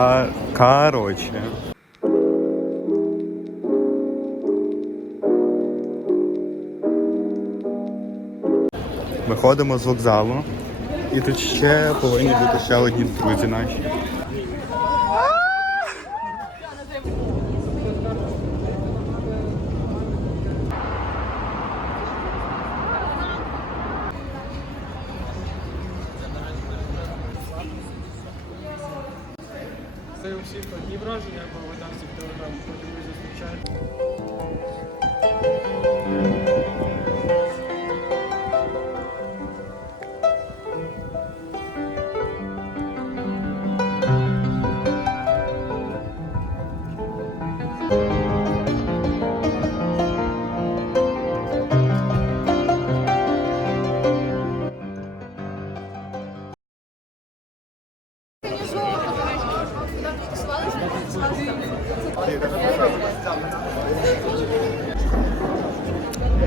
А, короче. Виходимо з вокзалу. І тут ще повинні бути ще одні друзі наші. Враження, там всіх телеграм потім ви зустрічаєте.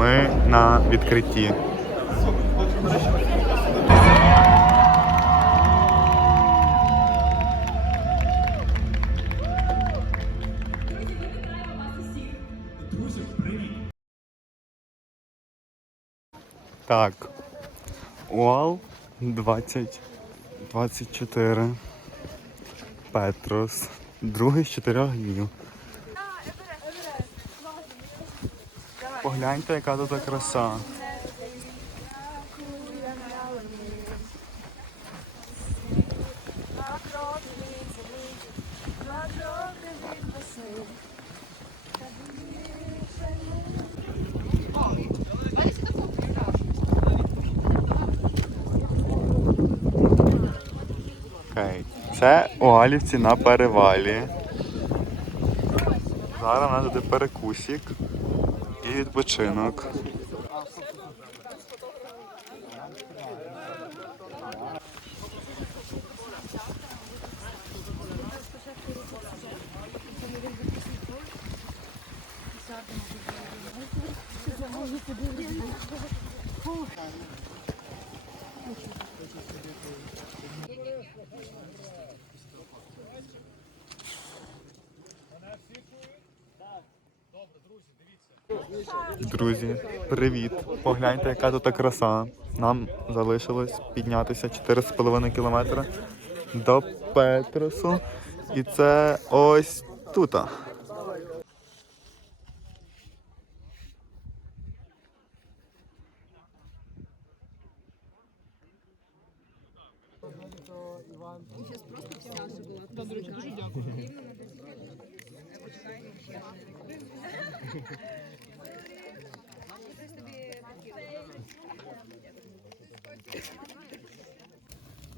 Ми на відкритті. Так. УАЛ 2024. Петрос. Другий з чотирьох днів. Погляньте, яка тут краса. Це Оалівці на перевалі. Зараз у нас буде перекусик відпочинок. Друзі, привіт! Погляньте, яка тут краса. Нам залишилось піднятися 4,5 кілометри до Петросу. І це ось тут.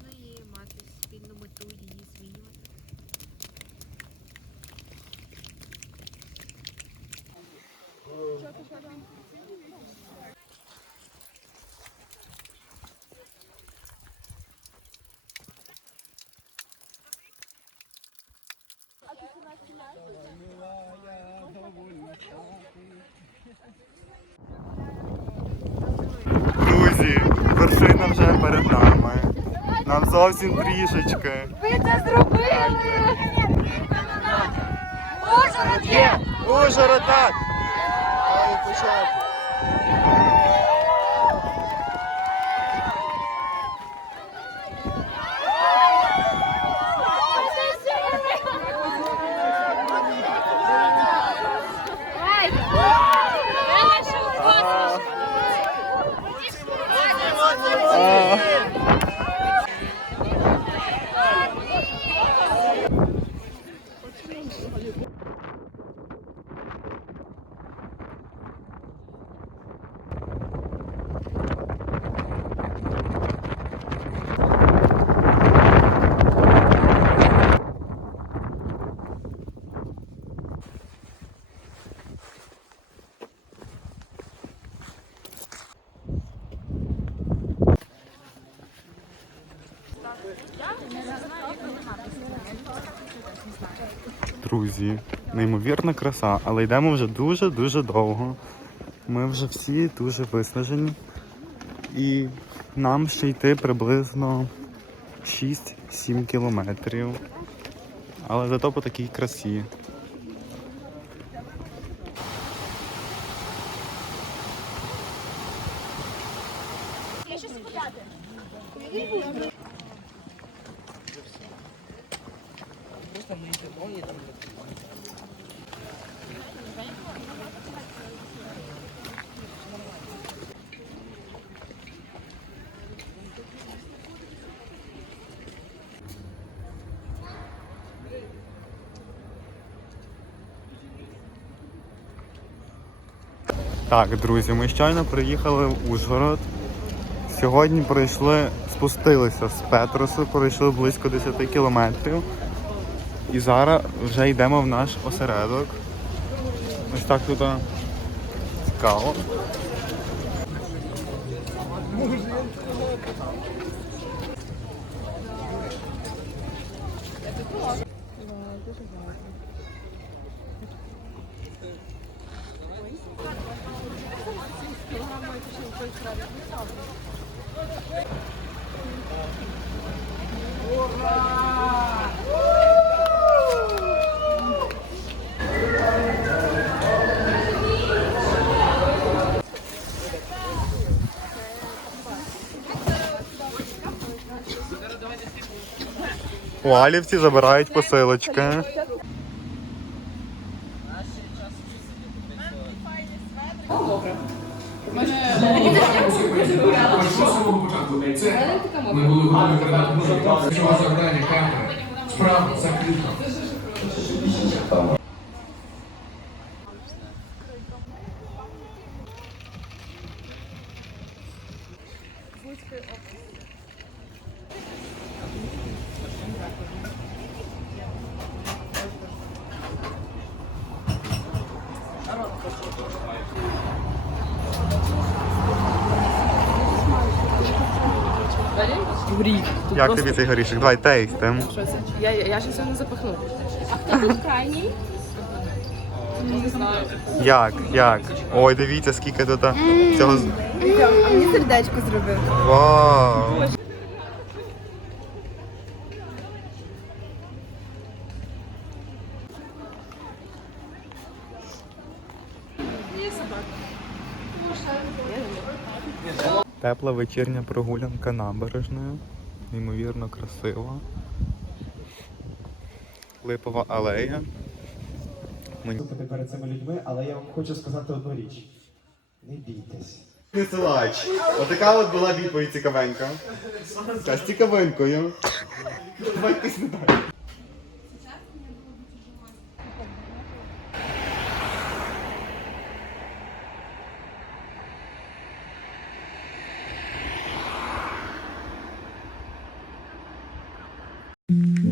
Ну і мати мету її змінювати. Друзі, вершина вже перед нами. Нам зовсім трішечки. Ви це зробили! Ужгород є! Ужгород так! Друзі, неймовірна краса, але йдемо вже дуже-дуже довго. Ми вже всі дуже виснажені. І нам ще йти приблизно 6-7 кілометрів. Але зато по такій красі. Так, друзі, ми щойно приїхали в Ужгород. Сьогодні пройшли, спустилися з Петросу, пройшли близько 10 кілометрів. І зараз вже йдемо в наш осередок. Ось так тут цікаво. У Алівці забирають посилочки. Це ми були передати музику. Що завдання камери? Справа закрито. Тут Як тобі цей горішок? Давай тейстем. Що це? Я, я, я ще цього не запахну. Як? Як? Ой, дивіться, скільки тут а, цього. з- А мені сердечко зробив. Вау! Тепла вечірня прогулянка набережною. Неймовірно красива. Липова алея. Мені перед цими людьми, але я вам хочу сказати одну річ. Не бійтесь. Не силач. Отака от була відповідь цікавенька. Та з цікавинкою. Давай ти Mm-hmm.